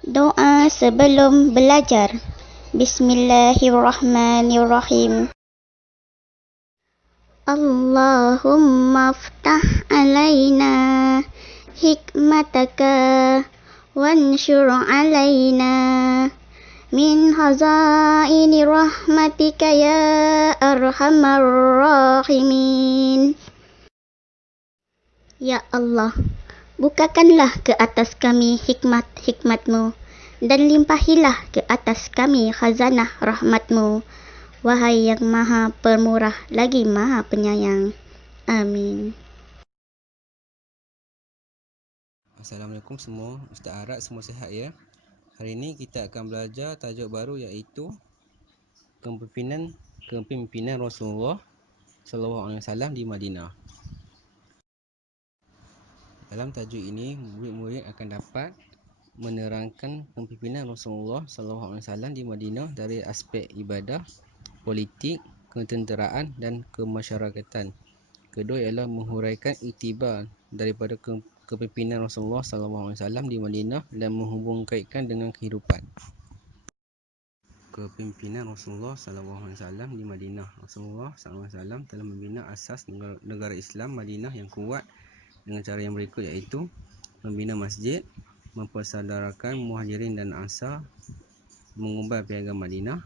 Doa sebelum belajar. Bismillahirrahmanirrahim. Allahumma ftah alaina hikmataka wanshur alaina min hazaini rahmatika ya arhamar rahimin. Ya Allah, bukakanlah ke atas kami hikmat-hikmat-Mu dan limpahilah ke atas kami khazanah rahmat-Mu, wahai yang maha pemurah lagi maha penyayang. Amin. Assalamualaikum semua, Ustaz harap semua sihat ya. Hari ini kita akan belajar tajuk baru iaitu kepimpinan Rasulullah SAW di Madinah. Dalam tajuk ini, murid-murid akan dapat menerangkan kepimpinan Rasulullah SAW di Madinah dari aspek ibadah, politik, ketenteraan dan kemasyarakatan. Kedua ialah menghuraikan iktibar daripada kepimpinan Rasulullah SAW di Madinah dan menghubungkaitkan dengan kehidupan. Kepimpinan Rasulullah SAW di Madinah. Rasulullah SAW telah membina asas negara Islam Madinah yang kuat dengan cara yang berikut, iaitu membina masjid, mempersaudarakan Muhajirin dan Ansar, mengubah piagam Madinah,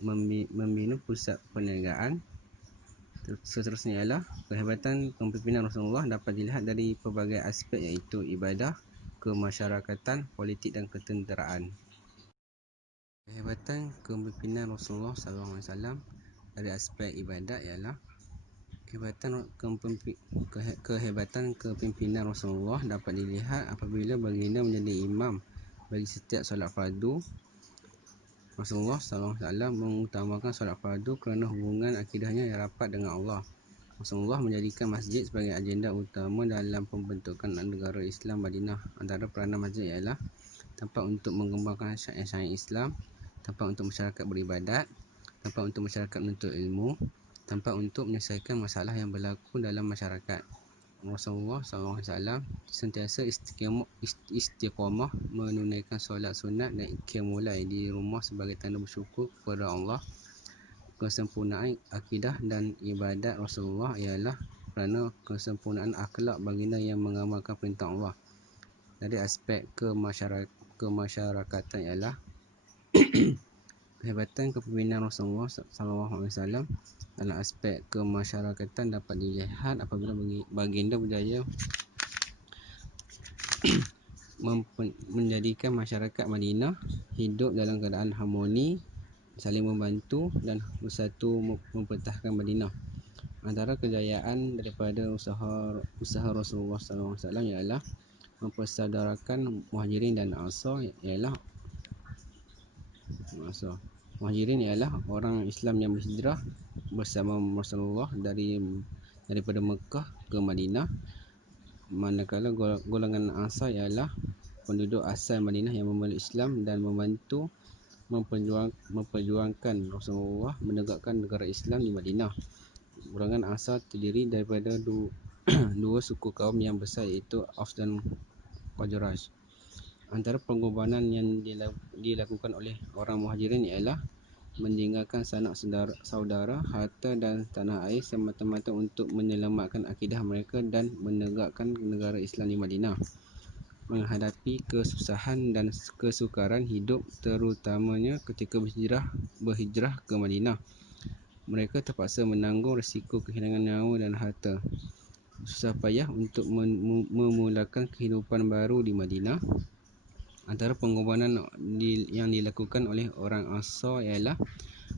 membina pusat perniagaan. Seterusnya ialah kehebatan kepimpinan Rasulullah dapat dilihat dari pelbagai aspek, iaitu ibadah, kemasyarakatan, politik dan ketenteraan. Kehebatan kepimpinan Rasulullah SAW dari aspek ibadat ialah kehebatan kepimpinan Rasulullah dapat dilihat apabila baginda menjadi imam bagi setiap solat fardu. Rasulullah SAW mengutamakan solat fardu kerana hubungan akidahnya yang rapat dengan Allah. Rasulullah menjadikan masjid sebagai agenda utama dalam pembentukan negara Islam Madinah. Antara peranan masjid ialah tempat untuk mengembangkan syariat Islam, tempat untuk masyarakat beribadat, tempat untuk masyarakat menuntut ilmu, tempat untuk menyelesaikan masalah yang berlaku dalam masyarakat. Rasulullah SAW sentiasa istiqamah menunaikan solat sunat dan qiyamulai di rumah sebagai tanda bersyukur kepada Allah. Kesempurnaan akidah dan ibadat Rasulullah ialah kerana kesempurnaan akhlak baginda yang mengamalkan perintah Allah. Dari aspek kemasyarakatan ialah kehebatan kepimpinan Rasulullah SAW dalam aspek kemasyarakatan dapat dilihat apabila baginda berjaya menjadikan masyarakat Madinah hidup dalam keadaan harmoni, saling membantu dan bersatu mempertahankan Madinah. Antara kejayaan daripada usaha Rasulullah SAW ialah mempersaudarakan Muhajirin dan Ansar. Muhajirin ialah orang Islam yang berhijrah bersama Rasulullah daripada Mekah ke Madinah, manakala golongan Ansar ialah penduduk asal Madinah yang memeluk Islam dan membantu memperjuangkan Rasulullah menegakkan negara Islam di Madinah. Golongan Ansar terdiri daripada dua suku kaum yang besar, iaitu Aus dan Khazraj. Antara pengorbanan yang dilakukan oleh orang Muhajirin ialah meninggalkan sanak saudara, harta dan tanah air semata-mata untuk menyelamatkan akidah mereka dan menegakkan negara Islam di Madinah. Menghadapi kesusahan dan kesukaran hidup, terutamanya ketika berhijrah ke Madinah, mereka terpaksa menanggung risiko kehilangan nyawa dan harta. Susah payah untuk memulakan kehidupan baru di Madinah. Antara pengorbanan yang dilakukan oleh orang Ansar ialah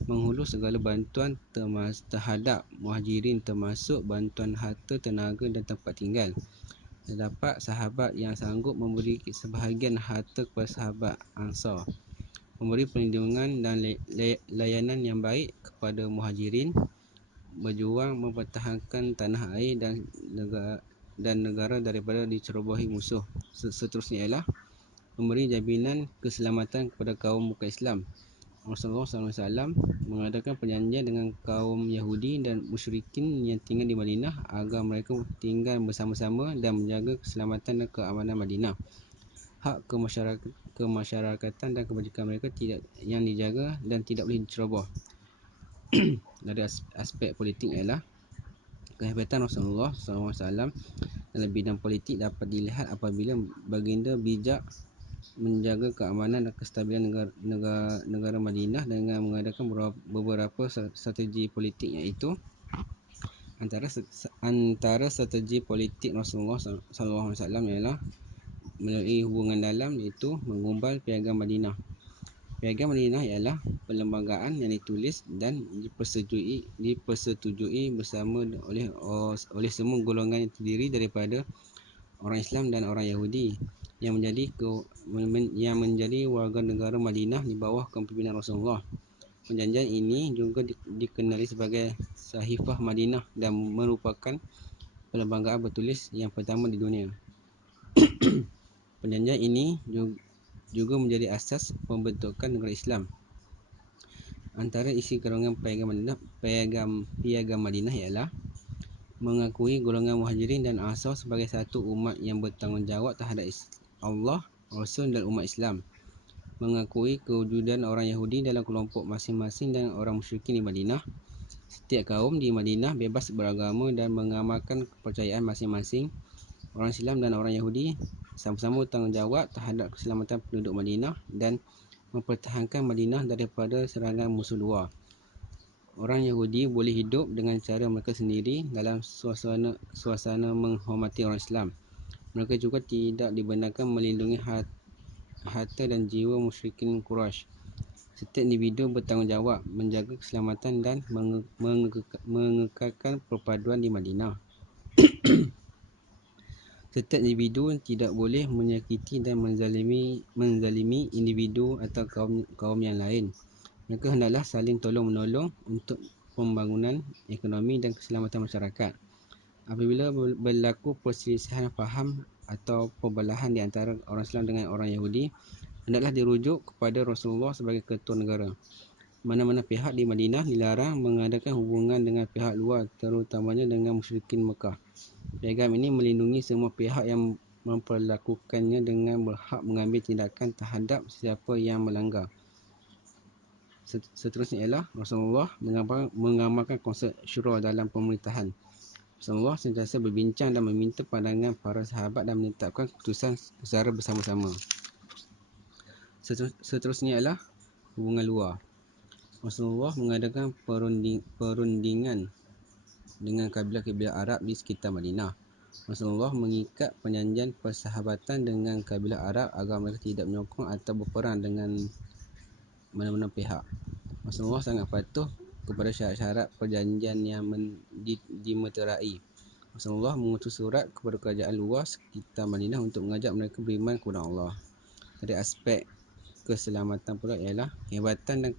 menghulur segala bantuan terhadap Muhajirin, termasuk bantuan harta, tenaga dan tempat tinggal. Terdapat sahabat yang sanggup memberi sebahagian harta kepada sahabat Ansar, memberi perlindungan dan layanan yang baik kepada Muhajirin, berjuang mempertahankan tanah air dan negara daripada dicerobohi musuh. Seterusnya ialah memberi jaminan keselamatan kepada kaum bukan Islam. Rasulullah SAW mengadakan perjanjian dengan kaum Yahudi dan musyrikin yang tinggal di Madinah agar mereka tinggal bersama-sama dan menjaga keselamatan dan keamanan Madinah. hak kemasyarakatan dan kebajikan mereka tidak yang dijaga dan tidak boleh diceroboh. Dari aspek politik ialah kehebatan Rasulullah SAW dalam bidang politik dapat dilihat apabila baginda bijak menjaga keamanan dan kestabilan negara Madinah dengan mengadakan beberapa strategi politik, iaitu antara strategi politik Rasulullah SAW ialah melalui hubungan dalam, iaitu mengubal Piagam Madinah. Piagam Madinah ialah perlembagaan yang ditulis dan dipersetujui bersama oleh semua golongan yang terdiri daripada orang Islam dan orang Yahudi yang menjadi warga negara Madinah di bawah kepimpinan Rasulullah. Perjanjian ini juga dikenali sebagai Sahifah Madinah dan merupakan perlembagaan bertulis yang pertama di dunia. Perjanjian ini juga menjadi asas pembentukan negara Islam. Antara isi kandungan Piagam Madinah ialah mengakui golongan Muhajirin dan Ansar sebagai satu umat yang bertanggungjawab terhadap Allah, Rasul dan umat Islam, mengakui kewujudan orang Yahudi dalam kelompok masing-masing dan orang musyrikin di Madinah. Setiap kaum di Madinah bebas beragama dan mengamalkan kepercayaan masing-masing. Orang Islam dan orang Yahudi sama-sama bertanggungjawab terhadap keselamatan penduduk Madinah dan mempertahankan Madinah daripada serangan musuh luar. Orang Yahudi boleh hidup dengan cara mereka sendiri dalam suasana menghormati orang Islam. Mereka juga tidak dibenarkan melindungi harta dan jiwa musyrikin Quraisy. Setiap individu bertanggungjawab menjaga keselamatan dan mengekalkan perpaduan di Madinah. Setiap individu tidak boleh menyakiti dan menzalimi individu atau kaum yang lain. Mereka hendaklah saling tolong-menolong untuk pembangunan ekonomi dan keselamatan masyarakat. Apabila berlaku perselisihan faham atau perbelahan di antara orang Islam dengan orang Yahudi, hendaklah dirujuk kepada Rasulullah sebagai ketua negara. Mana-mana pihak di Madinah dilarang mengadakan hubungan dengan pihak luar, terutamanya dengan musyrikin Mekah. Piagam ini melindungi semua pihak yang memperlakukannya dengan berhak mengambil tindakan terhadap sesiapa yang melanggar. Seterusnya ialah Rasulullah mengamalkan konsep syura dalam pemerintahan. Rasulullah sentiasa berbincang dan meminta pandangan para sahabat dan menetapkan keputusan secara bersama-sama. Seterusnya ialah hubungan luar. Rasulullah mengadakan perundingan dengan kabilah-kabilah Arab di sekitar Madinah. Rasulullah mengikat perjanjian persahabatan dengan kabilah Arab agar mereka tidak menyokong atau berperang dengan mana-mana pihak. Rasulullah sangat patuh kepada syarat-syarat perjanjian yang dimeterai. Rasulullah mengutus surat kepada kerajaan luas sekitar Madinah untuk mengajak mereka beriman kepada Allah. Dari aspek keselamatan pula ialah kehebatan dan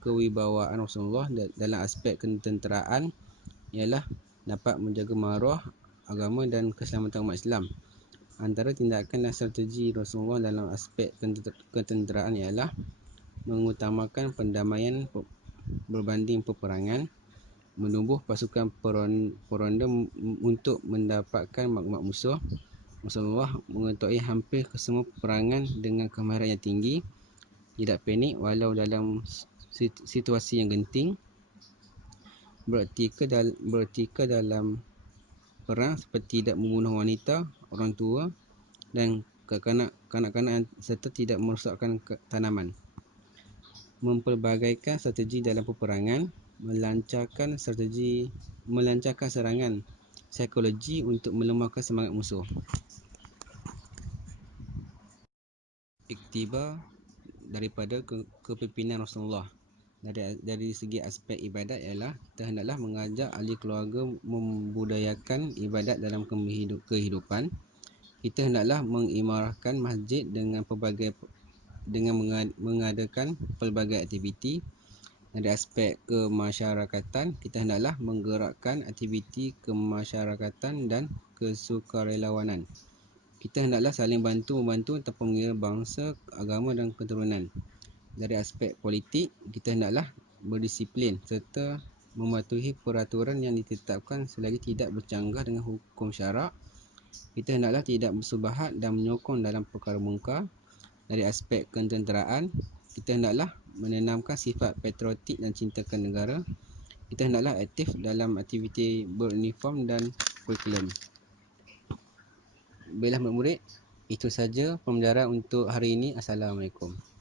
kewibawaan Rasulullah dalam aspek ketenteraan ialah dapat menjaga maruah agama dan keselamatan umat Islam. Antara tindakan dan strategi Rasulullah dalam aspek ketenteraan ialah mengutamakan pendamaian berbanding peperangan, menubuh pasukan peronda untuk mendapatkan maklumat musuh. Rasulullah mengetahui hampir kesemua peperangan dengan kemahiran yang tinggi, tidak panik walau dalam situasi yang genting, beretika dalam perang seperti tidak membunuh wanita, orang tua dan kanak-kanak serta tidak merosakkan tanaman. Mempelbagaikan strategi dalam peperangan, melancarkan serangan psikologi untuk melemahkan semangat musuh. Iktibar daripada kepimpinan Rasulullah dari segi aspek ibadat ialah kita hendaklah mengajak ahli keluarga membudayakan ibadat dalam kehidupan. Kita hendaklah mengimarahkan masjid dengan mengadakan pelbagai aktiviti. Dari aspek kemasyarakatan, kita hendaklah menggerakkan aktiviti kemasyarakatan dan kesukarelawanan. Kita hendaklah saling bantu-membantu tanpa mengira bangsa, agama dan keturunan. Dari aspek politik, kita hendaklah berdisiplin serta mematuhi peraturan yang ditetapkan selagi tidak bercanggah dengan hukum syarak. Kita hendaklah tidak bersubahat dan menyokong dalam perkara mungkar. Dari aspek ketenteraan, kita hendaklah menanamkan sifat patriotik dan cintakan negara. Kita hendaklah aktif dalam aktiviti beruniform dan kurikulum. Baiklah murid-murid, itu saja pembelajaran untuk hari ini. Assalamualaikum.